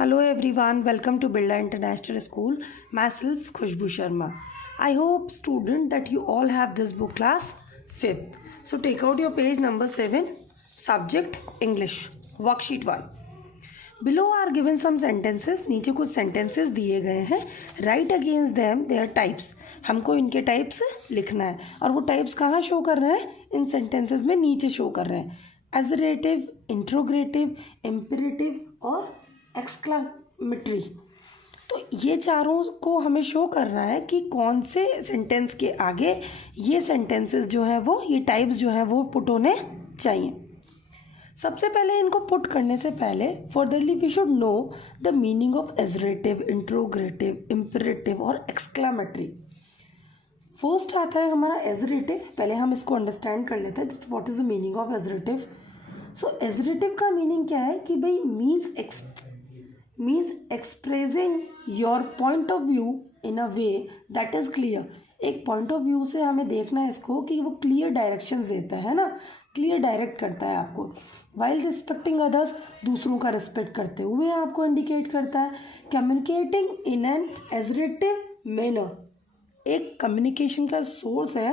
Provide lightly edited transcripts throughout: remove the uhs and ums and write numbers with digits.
Hello everyone, welcome to Birla International School. Myself Khushbu Sharma. I hope student that you all have this book class 5th. So take out your page number 7, subject English, worksheet 1. Below are given some sentences. नीचे कुछ sentences दिए गए हैं. Write against them their types. हमको इनके types लिखना है और वो types कहाँ show कर रहे हैं? इन sentences में नीचे show कर रहे हैं. Assertive, interrogative, imperative और एक्सक्लामेटरी. तो ये चारों को हमें शो कर रहा है कि कौन से सेंटेंस के आगे ये सेंटेंसेस जो है वो ये टाइप्स जो है वो पुट होने चाहिए. सबसे पहले इनको पुट करने से पहले furtherly we should know the meaning of assertive, interrogative, imperative और एक्सक्लामेटरी. फर्स्ट आता है हमारा एजरेटिव. पहले हम इसको अंडरस्टैंड कर लेते हैं what is the meaning of assertive. So assertive का मीनिंग क्या है कि भाई means expressing your point of view in a way that is clear. एक पॉइंट ऑफ व्यू से हमें देखना है इसको कि वो क्लियर डायरेक्शंस देता है ना, क्लियर डायरेक्ट करता है आपको. वाइल रिस्पेक्टिंग अदर्स, दूसरों का रिस्पेक्ट करते हुए आपको इंडिकेट करता है. कम्युनिकेटिंग इन एन एजरेटिव मैनर, एक कम्युनिकेशन का सोर्स है,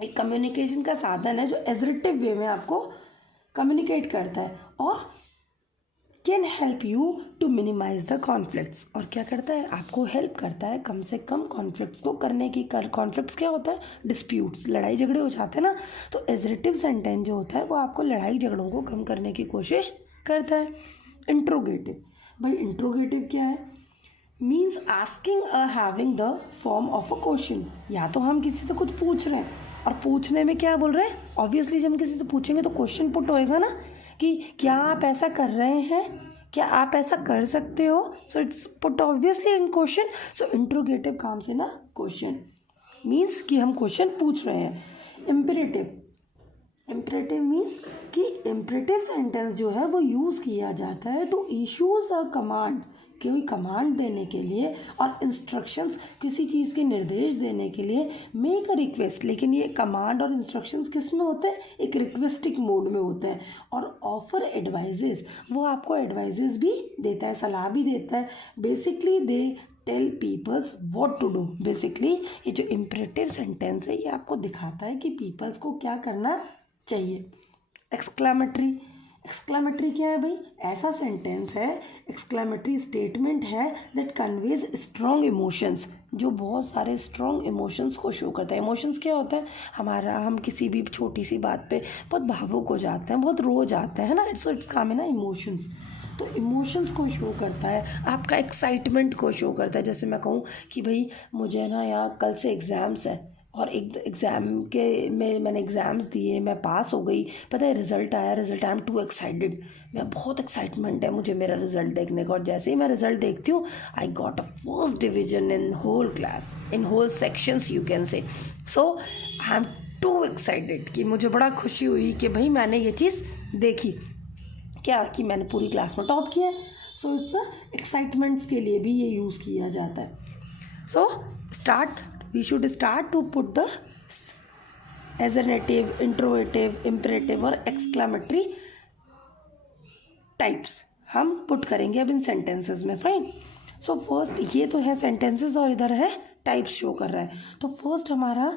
एक कम्युनिकेशन का साधन है जो एजरेटिव वे में आपको कम्युनिकेट करता है और can help you to minimise the conflicts. और क्या करता है, आपको हेल्प करता है कम से कम कॉन्फ्लिक्ट्स को करने की. कॉन्फ्लिक्ट्स क्या होता है, डिस्प्यूट्स, लड़ाई झगड़े हो जाते हैं ना. तो एजरेटिव सेंटेंस जो होता है वो आपको लड़ाई झगड़ों को कम करने की कोशिश करता है. इंट्रोगेटिव, भाई इंट्रोगेटिव क्या है, means asking having the form of a question. या तो हम किसी से कुछ पूछ रहे हैं और पूछने में क्या बोल रहे हैं, ऑब्वियसली जब हम किसी से पूछेंगे तो क्वेश्चन पुट होएगा ना कि क्या आप ऐसा कर रहे हैं, क्या आप ऐसा कर सकते हो. So it's put obviously in question. So interrogative काम से ना क्वेश्चन मीन्स कि हम क्वेश्चन पूछ रहे हैं. इम्परेटिव मीन्स कि इम्परेटिव सेंटेंस जो है वो यूज़ किया जाता है टू इश्यूज अ कमांड, कोई कमांड देने के लिए और इंस्ट्रक्शंस, किसी चीज़ के निर्देश देने के लिए. मेक अ रिक्वेस्ट, लेकिन ये कमांड और इंस्ट्रक्शंस किस में होते हैं, एक रिक्वेस्टिक मोड में होते हैं. और ऑफर एडवाइजेस, वो आपको एडवाइजेस भी देता है, सलाह भी देता है. Basically they tell peoples what to do. Basically ये जो इम्परेटिव सेंटेंस है ये आपको दिखाता है कि पीपल्स को क्या करना चाहिए. एक्सक्लामेटरी क्या है भाई, ऐसा सेंटेंस है, एक्सक्लामेटरी स्टेटमेंट है दैट कन्वेज स्ट्रॉन्ग इमोशंस, जो बहुत सारे स्ट्रॉन्ग इमोशंस को शो करता है. इमोशंस क्या होता है हमारा, हम किसी भी छोटी सी बात पे बहुत भावुक हो जाते हैं, बहुत रो जाते हैं ना. इट्स काम है ना इमोशंस. तो इमोशंस को शो करता है, आपका एक्साइटमेंट को शो करता है. जैसे मैं कहूँ कि भाई मुझे ना यहाँ कल से एग्ज़ाम्स है और एक एग्ज़ाम के में मैंने एग्ज़ाम्स दिए, मैं पास हो गई, पता है रिज़ल्ट आया, आई एम टू एक्साइटेड, मैं बहुत एक्साइटमेंट है मुझे मेरा रिज़ल्ट देखने का. और जैसे ही मैं रिज़ल्ट देखती हूँ, I got a first division in whole class, in whole sections you can say. So I am too excited कि मुझे बड़ा खुशी हुई कि भाई मैंने ये चीज़ देखी, क्या कि मैंने पूरी क्लास में टॉप किया. सो इट्स एक्साइटमेंट्स के लिए भी ये यूज़ किया जाता है. सो we should start to put the assertive, interrogative, imperative और exclamatory types हम पुट करेंगे अब इन सेंटेंसेस में. फाइन. सो फर्स्ट ये तो है सेंटेंसेस और इधर है टाइप्स शो कर रहा है. तो फर्स्ट हमारा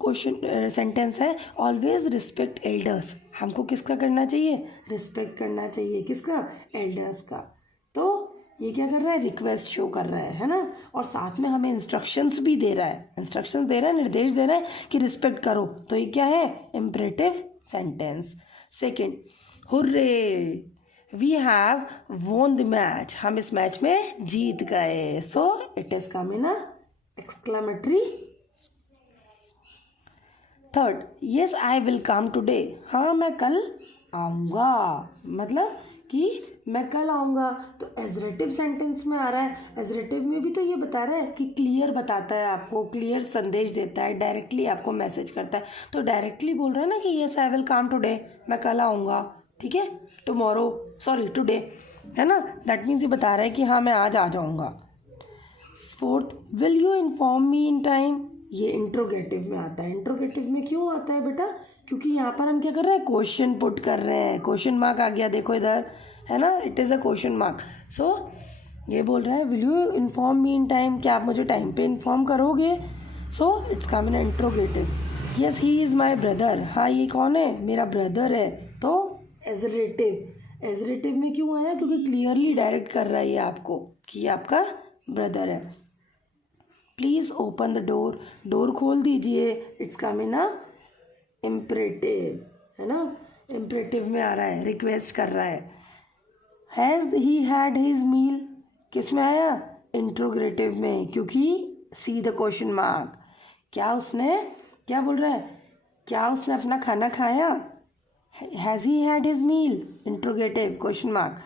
क्वेश्चन सेंटेंस है ऑलवेज रिस्पेक्ट एल्डर्स. हमको किसका करना चाहिए, रिस्पेक्ट करना चाहिए. किसका, एल्डर्स का. तो ये क्या कर रहा है, रिक्वेस्ट शो कर रहा है ना. और साथ में हमें इंस्ट्रक्शंस भी दे रहा है, निर्देश दे रहा है कि रिस्पेक्ट करो. तो ये क्या है, imperative sentence. Second, hurray we have won the match, हम इस मैच में जीत गए. So it is come in exclamatory. Third, yes I will come today, हाँ मैं कल आऊँगा, मतलब कि मैं कल आऊँगा. तो एजरेटिव सेंटेंस में आ रहा है. एजरेटिव में भी तो ये बता रहा है कि क्लियर बताता है आपको, क्लियर संदेश देता है, डायरेक्टली आपको मैसेज करता है. तो डायरेक्टली बोल रहा है ना कि yes I will come today, मैं कल आऊँगा, ठीक है, टुडे, है ना. दैट मीन्स ये बता रहा है कि हाँ मैं आज आ जाऊँगा. Fourth, will you inform me in time, ये इंट्रोगेटिव में आता है. इंट्रोगेटिव में क्यों आता है बेटा, क्योंकि यहाँ पर हम क्या कर रहे हैं, क्वेश्चन पुट कर रहे हैं. क्वेश्चन मार्क आ गया देखो इधर, है ना, it is a question mark. So ये बोल रहा है will you inform me in time, क्या आप मुझे टाइम पे इन्फॉर्म करोगे. So it's come in interrogative. Yes he is my brother, हाँ ये कौन है, मेरा ब्रदर है. तो एजरेटिव में क्यों आया, क्योंकि क्लियरली डायरेक्ट कर रहा है ये आपको कि ये आपका ब्रदर है. Please open the door, door खोल दीजिए. It's come in a imperative, है ना, इम्परेटिव में आ रहा है, रिक्वेस्ट कर रहा है. Has he had his meal, किस में आया, इंट्रोगेटिव में, क्योंकि सी द क्वेश्चन मार्क. क्या उसने, क्या बोल रहा है, क्या उसने अपना खाना खाया. Has he had his meal, interrogative question mark.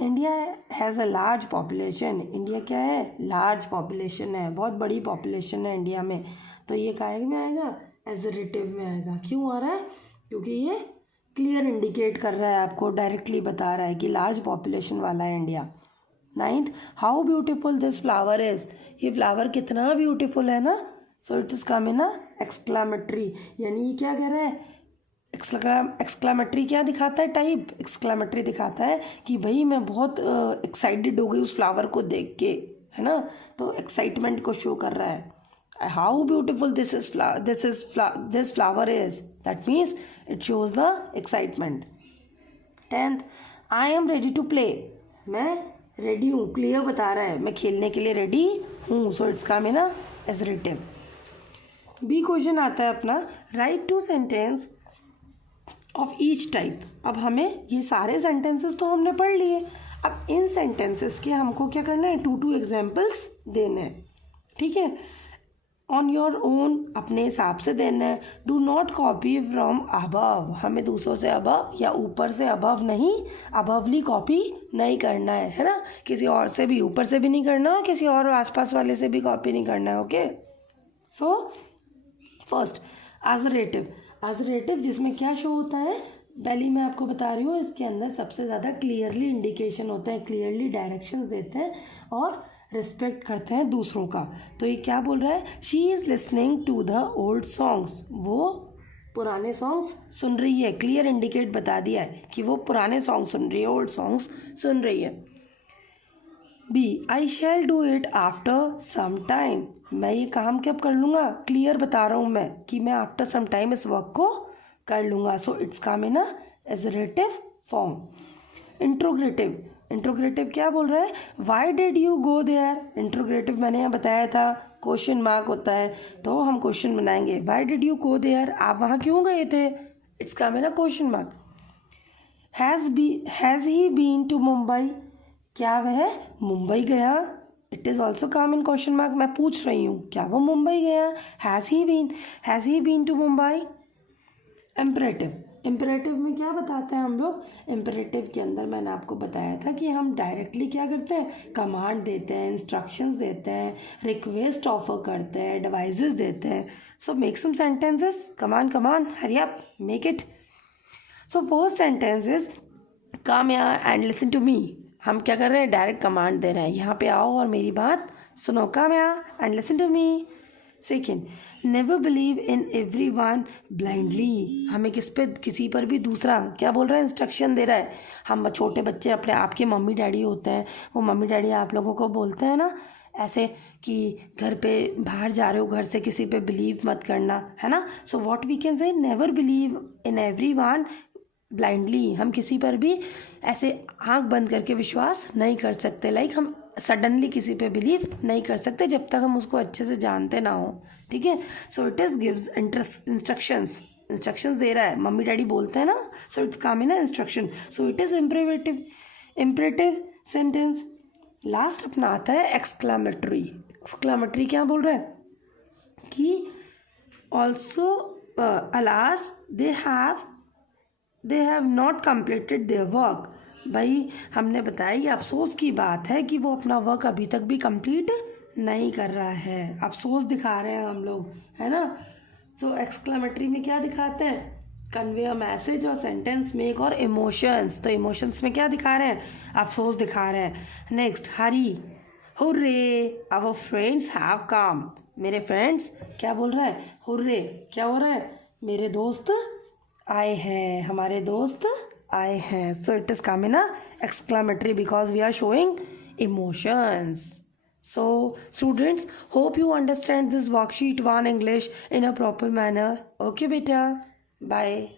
India has a large population, India क्या है, लार्ज पॉपुलेशन है, बहुत बड़ी पॉपुलेशन है इंडिया में. तो ये काहे में आएगा, एजरेटिव में आएगा. क्यों आ रहा है, क्योंकि ये क्लियर इंडिकेट कर रहा है आपको, डायरेक्टली बता रहा है कि लार्ज पॉपुलेशन वाला है India. 9th, how beautiful this flower is, ये फ्लावर कितना ब्यूटीफुल है ना. सो it is come in exclamatory, यानी ये क्या कह रहा है, एक्सक्लामेटरी क्या दिखाता है, टाइप. एक्सक्लामेटरी दिखाता है कि भाई मैं बहुत एक्साइटेड हो गई उस फ्लावर को देख के, है ना. तो एक्साइटमेंट को शो कर रहा है. How beautiful this flower is, that means it shows the excitement. 10th, I am ready to play, मैं रेडी हूँ, क्लियर बता रहा है मैं खेलने के लिए रेडी हूँ. So it's come in assertive. B question आता है अपना, write two sentence of each type. अब हमें ये सारे सेंटेंसेस तो हमने पढ़ लिए, अब इन सेंटेंसेस के हमको क्या करना है, 2 एग्जाम्पल्स देने हैं. ठीक है, ऑन योर ओन, अपने हिसाब से देना है. Do not copy from above, हमें दूसरों से अबव या ऊपर से अबव नहीं, अबवली कॉपी नहीं करना है ना. किसी और से भी, ऊपर से भी नहीं करना है, किसी और आसपास वाले से भी कॉपी नहीं करना है. ओके. सो फर्स्ट एजरेटिव जिसमें क्या शो होता है, पहले मैं आपको बता रही हूँ, इसके अंदर सबसे ज़्यादा क्लियरली इंडिकेशन होते हैं, क्लियरली डायरेक्शंस देते हैं और रिस्पेक्ट करते हैं दूसरों का. तो ये क्या बोल रहा है, she is listening to the old songs, वो पुराने सॉन्ग्स सुन रही है. क्लियर इंडिकेट बता दिया है कि वो पुराने सॉन्ग सुन रही है, ओल्ड सॉन्ग्स सुन रही है. B, I shall do it after some time, मैं ये काम कब कर लूँगा, क्लियर बता रहा हूँ मैं कि मैं आफ्टर सम टाइम इस वर्क को कर लूँगा. So it's come in assertive form. Interrogative क्या बोल रहा है, why did you go there. Interrogative मैंने यहाँ बताया था क्वेश्चन मार्क होता है, तो हम क्वेश्चन बनाएंगे. Why did you go there, आप वहाँ क्यों गए थे. It's come in question mark. Has he been to Mumbai, क्या वह मुंबई गया. It is also come in question mark, मैं पूछ रही हूँ क्या वो मुंबई गया. Has he been to Mumbai. Imperative में क्या बताते हैं हम लोग, इम्परेटिव के अंदर मैंने आपको बताया था कि हम डायरेक्टली क्या करते हैं, कमांड देते हैं, इंस्ट्रक्शंस देते हैं, रिक्वेस्ट ऑफर करते हैं, एडवाइजेस देते हैं. So make some sentences, come on hurry up, make it. So first sentence is come and listen to me. हम क्या कर रहे हैं, डायरेक्ट कमांड दे रहे हैं, यहाँ पे आओ और मेरी बात सुनो, come and listen to me. Second, never believe in everyone blindly, हमें किसी पर भी दूसरा क्या बोल रहा है, इंस्ट्रक्शन दे रहा है. हम छोटे बच्चे अपने आपके मम्मी डैडी होते हैं, वो मम्मी डैडी आप लोगों को बोलते हैं ना ऐसे कि घर पे बाहर जा रहे हो, घर से किसी पे बिलीव मत करना, है ना. So what we can say, never believe in everyone blindly, हम किसी पर भी ऐसे आंख बंद करके विश्वास नहीं कर सकते. लाइक हम सडनली किसी पे बिलीव नहीं कर सकते जब तक हम उसको अच्छे से जानते ना हो. ठीक है. So it is gives instructions दे रहा है, मम्मी डैडी बोलते हैं ना. So it's come in instruction. So it is imperative sentence. Last अपना आता है एक्सक्लामेटरी क्या बोल रहा है कि also alas they have not completed their work. भाई हमने बताया ये अफसोस की बात है कि वो अपना वर्क अभी तक भी कंप्लीट नहीं कर रहा है, अफसोस दिखा रहे हैं हम लोग, है ना. सो एक्सक्लेमेटरी में क्या दिखाते हैं, कन्वे अ मैसेज और सेंटेंस मेक और इमोशंस. तो इमोशंस में क्या दिखा रहे हैं, अफसोस दिखा रहे हैं. Next, hurry, hurray our friends have come, मेरे फ्रेंड्स क्या बोल रहा है, हुर्रे क्या हो रहा है, मेरे दोस्त आए हैं, हमारे दोस्त आए हैं. So it is come in a exclamatory because we are showing emotions. So students, hope you understand this worksheet 1 English in a proper manner. Okay beta, bye.